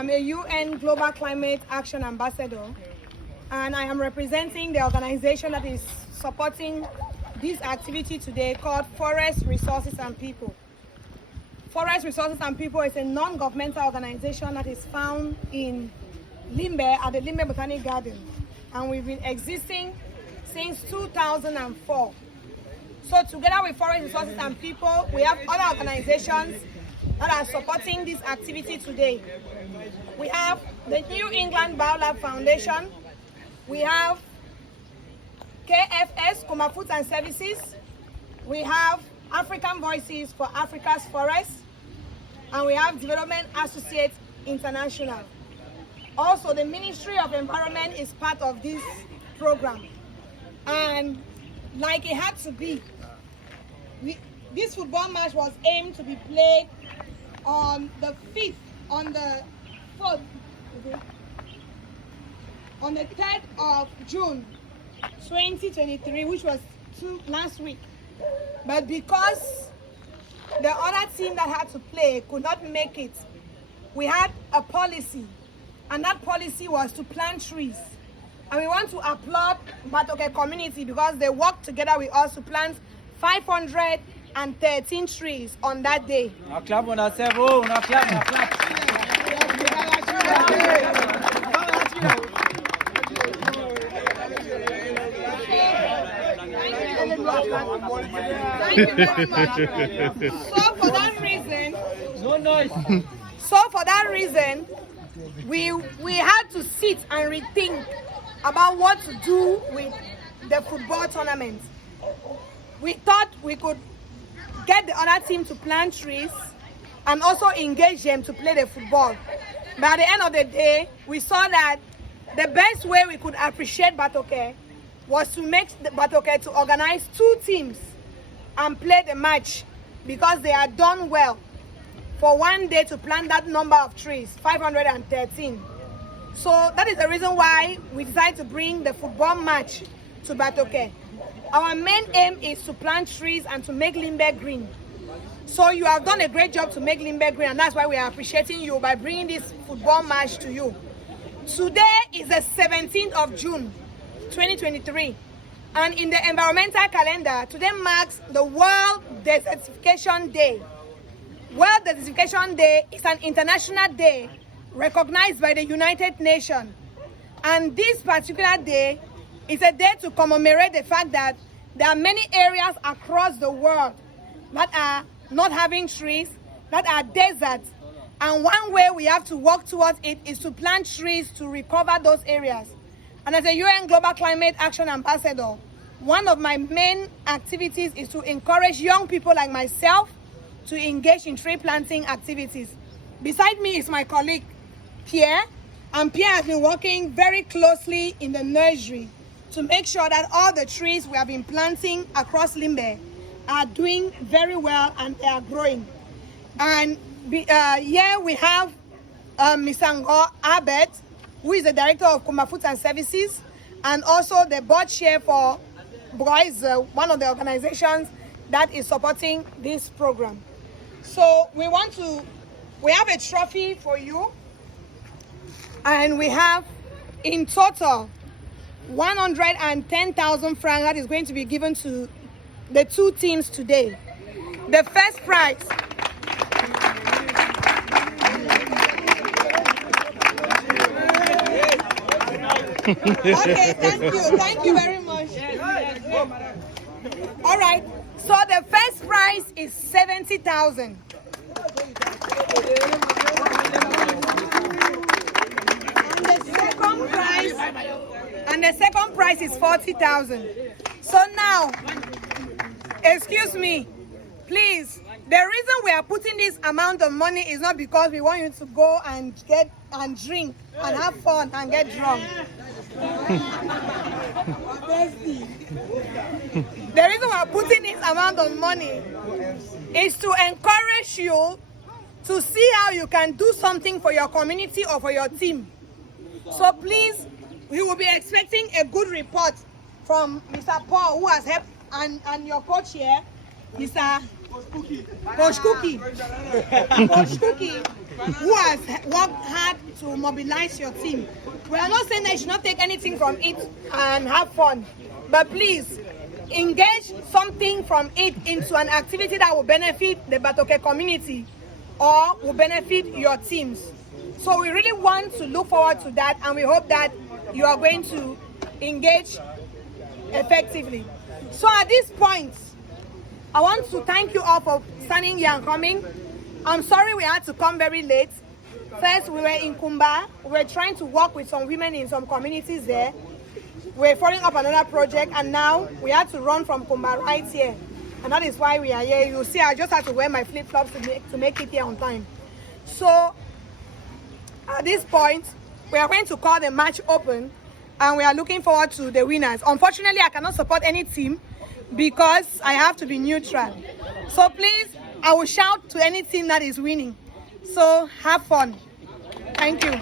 I'm a UN Global Climate Action Ambassador, and I am representing the organization that is supporting this activity today called Forest Resources and People. Forest Resources and People is a non-governmental organization that is found in Limbe at the Limbe Botanic Garden, and we've been existing since 2004. So together with Forest Resources and People, we have other organizations that are supporting this activity today. We have the New England Biolab Foundation, we have KFS, Kuma Foods and Services, we have African Voices for Africa's Forests, and we have Development Associates International. Also, the Ministry of Environment is part of this program. And like it had to be, this football match was aimed to be played on the 5th, on the 4th, on the 3rd of June 2023, which was last week. But because the other team that had to play could not make it, we had a policy, and that policy was to plant trees. And we want to applaud Batoke community because they worked together with us to plant 513 trees on that day. Now clap on ourselves, oh, now clap, now clap. Thank you very much. So for that reason, No noise. we had to sit and rethink about what to do with the football tournament. We thought we could get the other team to plant trees and also engage them to play the football. But at the end of the day, we saw that the best way we could appreciate Batoke was to make Batoke to organize 2 teams and play the match, because they had done well for one day to plant that number of trees, 513. So that is the reason why we decided to bring the football match to Batoke. Our main aim is to plant trees and to make Limbe green. So you have done a great job to make Limbe green, and that's why we are appreciating you by bringing this football match to you. Today is the 17th of June, 2023. And in the environmental calendar, today marks the World Desertification Day. World Desertification Day is an international day recognized by the United Nations. And this particular day is a day to commemorate the fact that there are many areas across the world that are not having trees, that are deserts. And one way we have to work towards it is to plant trees to recover those areas. And as a UN Global Climate Action Ambassador, one of my main activities is to encourage young people like myself to engage in tree planting activities. Beside me is my colleague, Pierre, and Pierre has been working very closely in the nursery to make sure that all the trees we have been planting across Limbe are doing very well and they are growing. And here we have Misango Abed, who is the director of Kuma Foods and Services, and also the board chair for Boys, one of the organizations that is supporting this program. So we have a trophy for you, and we have in total 110,000 francs that is going to be given to the 2 teams today. The first prize. Okay, thank you very much. All right, so the first prize is 70,000. And the second prize is 40,000. So now, excuse me, please, the reason we are putting this amount of money is not because we want you to go and get and drink and have fun and get drunk. The reason we are putting this amount of money is to encourage you to see how you can do something for your community or for your team. So please, we will be expecting a good report from Mr. Paul, who has helped, and your coach here, Mr. Coach Cookie. Coach Cookie who has worked hard to mobilize your team. We are not saying that you should not take anything from it and have fun, but please engage something from it into an activity that will benefit the Batoke community or will benefit your teams. So we really want to look forward to that, and we hope that you are going to engage effectively. So at this point, I want to thank you all for standing here and coming. I'm sorry we had to come very late. First, we were in Kumba. We were trying to work with some women in some communities there. We're following up another project, and now we had to run from Kumba right here. And that is why we are here. You see, I just had to wear my flip-flops to make it here on time. So at this point, we are going to call the match open, and we are looking forward to the winners. Unfortunately, I cannot support any team because I have to be neutral. So please, I will shout to any team that is winning. So have fun. Thank you.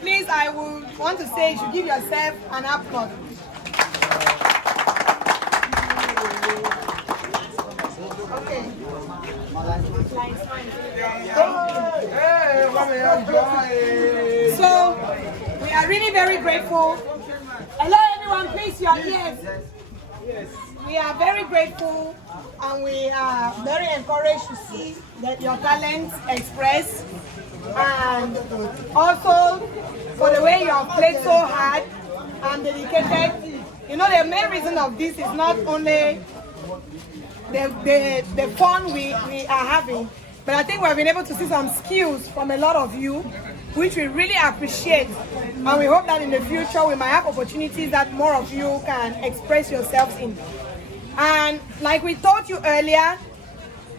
Please, I would want to say you should give yourself an applause. Okay. So, we are really very grateful. Hello everyone, please, your ears. We are very grateful, and we are very encouraged to see that your talents expressed, and also for the way you have played so hard and dedicated. You know, the main reason of this is not only the fun we are having, but I think we've been able to see some skills from a lot of you, which we really appreciate, and we hope that in the future we might have opportunities that more of you can express yourselves in. And like we told you earlier,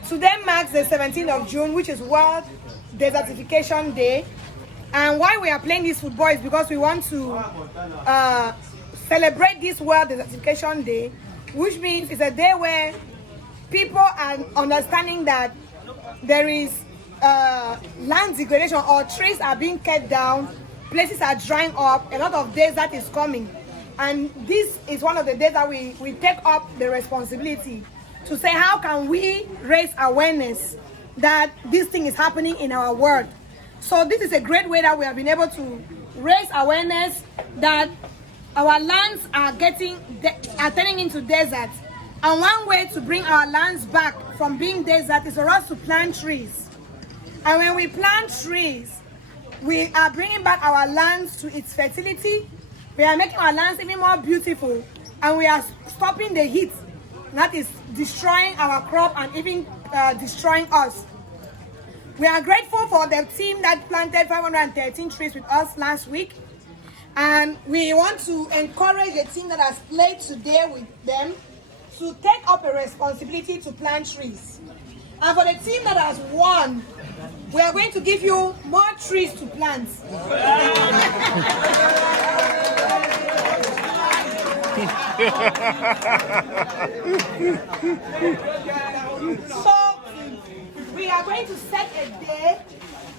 today marks the 17th of June, which is World Desertification Day. And why we are playing this football is because we want to celebrate this World Desertification Day, which means it's a day where people are understanding that there is land degradation, or trees are being cut down, places are drying up, a lot of days that is coming. And this is one of the days that we take up the responsibility to say, how can we raise awareness that this thing is happening in our world? So this is a great way that we have been able to raise awareness that our lands are turning into deserts. And one way to bring our lands back from being desert is for us to plant trees. And when we plant trees, we are bringing back our lands to its fertility. We are making our lands even more beautiful, and we are stopping the heat that is destroying our crop and even destroying us. We are grateful for the team that planted 513 trees with us last week, and we want to encourage the team that has played today with them to take up a responsibility to plant trees. And for the team that has won, we are going to give you more trees to plant. So we are going to set a day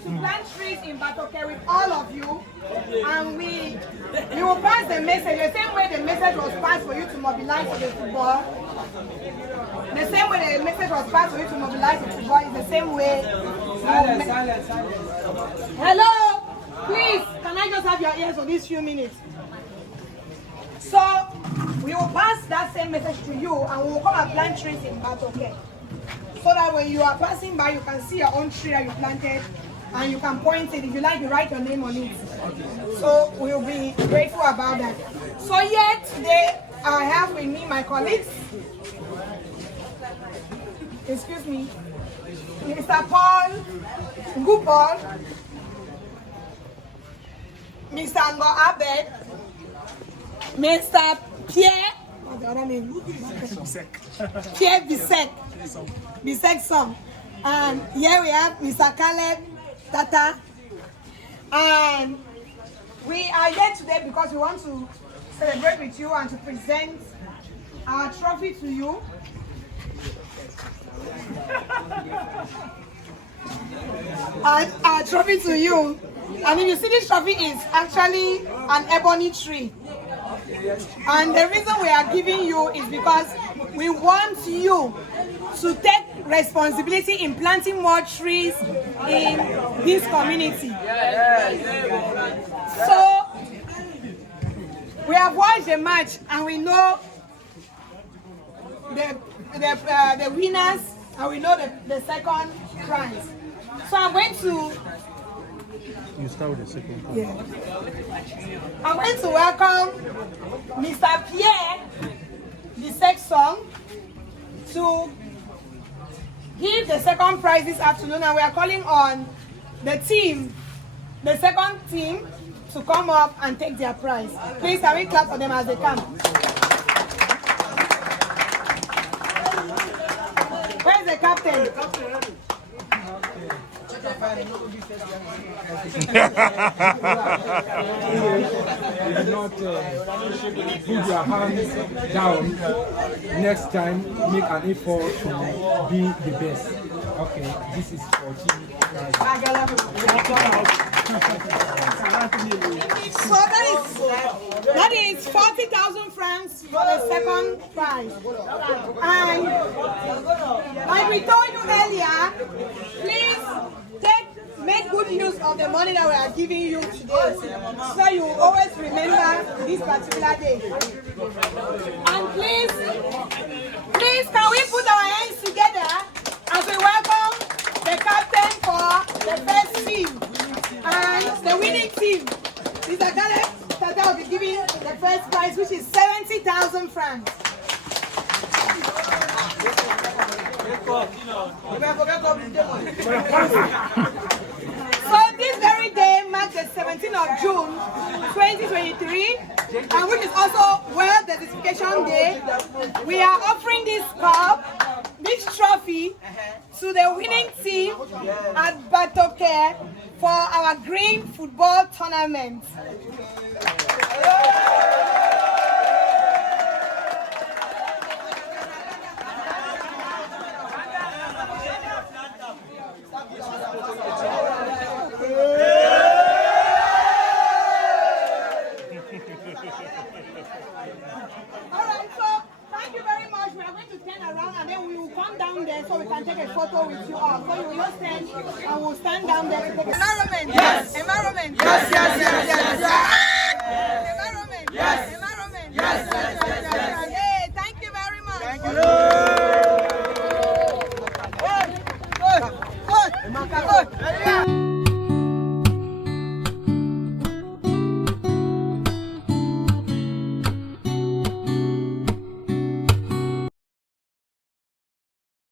to plant trees in Batoke with all of you, and we will pass the message the same way the message was passed for you to mobilize for the football. The same way the message was passed for you to mobilize for football is the same way. Silence. Hello, please, can I just have your ears for these few minutes? So we will pass that same message to you, and we will come and plant trees in Batoke. So that when you are passing by, you can see your own tree that you planted, and you can point it. If you like, you write your name on it. So we'll be grateful about that. So here today, I have with me my colleagues. Excuse me, Mr. Paul Ngupol, Mr. Ngo Abed, Mr. Pierre, what's the other name? Pierre Bisek Song. And here we have Mr. Caleb Tata. And we are here today because we want to celebrate with you and to present our trophy to you. Our trophy to you. And if you see, this trophy is actually an ebony tree. And the reason we are giving you is because we want you to take responsibility in planting more trees in this community. So we have watched the match and we know the winners, and we know the second prize. So I'm going to. You start with the second one. Yeah. I'm going to welcome Mr. Pierre Bisek Song to give the second prize this afternoon, and we are calling on the team, the second team, to come up and take their prize. Please, can we clap for them as they come? Where's the captain? If not put your hands down, next time make an effort to be the best. Okay, this is for team. So that is 40,000 francs for the second prize. And like we told you earlier, please make good use of the money that we are giving you today, so that you will always remember this particular day. And please, can we put our hands together as we welcome the captain for the first team and the winning team. Mr. Caleb Tata will be giving the first prize, which is 70,000 francs. So this very day marks the 17th of June 2023, and which is also World Desertification Day. We are offering this cup, this trophy, to the winning team at Batoke for our green football tournament. So we can take a photo with you all. So you will stand and we'll stand down there to take a environment. Yes. Environment. Yes.